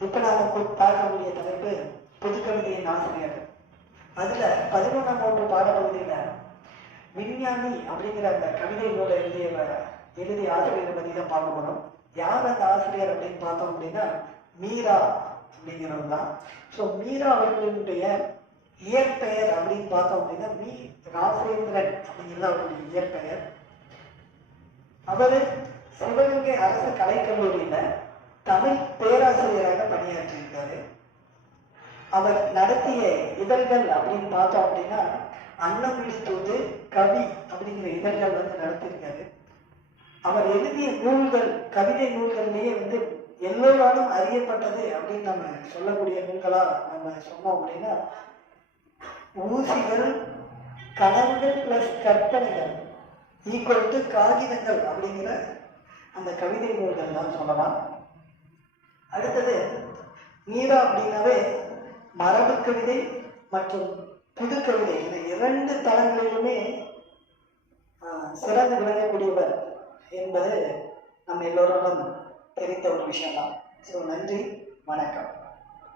இப்ப நாம பார்க்கக்கூடிய தலைப்பு புதுக்கவிதையின் ஆசிரியர். அதுல 11ஆம் வகுப்பு பாடப்பகுதியில விஞ்ஞானி அப்படிங்கிற அந்த கவிதை நூலை எழுதிய ஆசிரியரை பத்தி தான் பார்க்க போறோம். யார் அந்த ஆசிரியர் அப்படின்னு பார்த்தோம் அப்படின்னா மீரா அப்படிங்கிறவங்க தான். ஸோ மீரா அவர்களுடைய இயற்பெயர் அப்படின்னு பார்த்தோம் அப்படின்னா மீ ராசேந்திரன் அப்படிங்கிறது அவருடைய இயற்பெயர். அவரு சிவகங்கை அரசு கலைக்கல்லூரியில தமிழ் பேராசிரியராக பணியாற்றியிருக்காரு. அவர் நடத்திய இதழ்கள் அப்படின்னு பார்த்தோம் அப்படின்னா அன்னமிழி தூது, கவி அப்படிங்கிற இதழ்கள் நடத்தியிருக்காரு. அவர் எழுதிய நூல்கள், கவிதை நூல்கள்லேயே எல்லோராலும் அறியப்பட்டது அப்படின்னு நம்ம சொல்லக்கூடிய நூல்களா நம்ம சொன்னோம் அப்படின்னா ஊசிகள், கனவுகள் பிளஸ் கற்பனைகள் ஈக்குவல் டு காகிதங்கள் அப்படிங்கிற அந்த கவிதை நூல்கள் தான் சொல்லலாம். அடுத்தது மீரா அப்படின்னாவே மரபு கவிதை மற்றும் புது கவிதை இந்த 2 தளங்களிலுமே சிறந்து விளங்கக்கூடியவர் என்பது நம்ம எல்லோரும் தெரிந்த ஒரு விஷயம் தான். ஸோ நன்றி, வணக்கம்.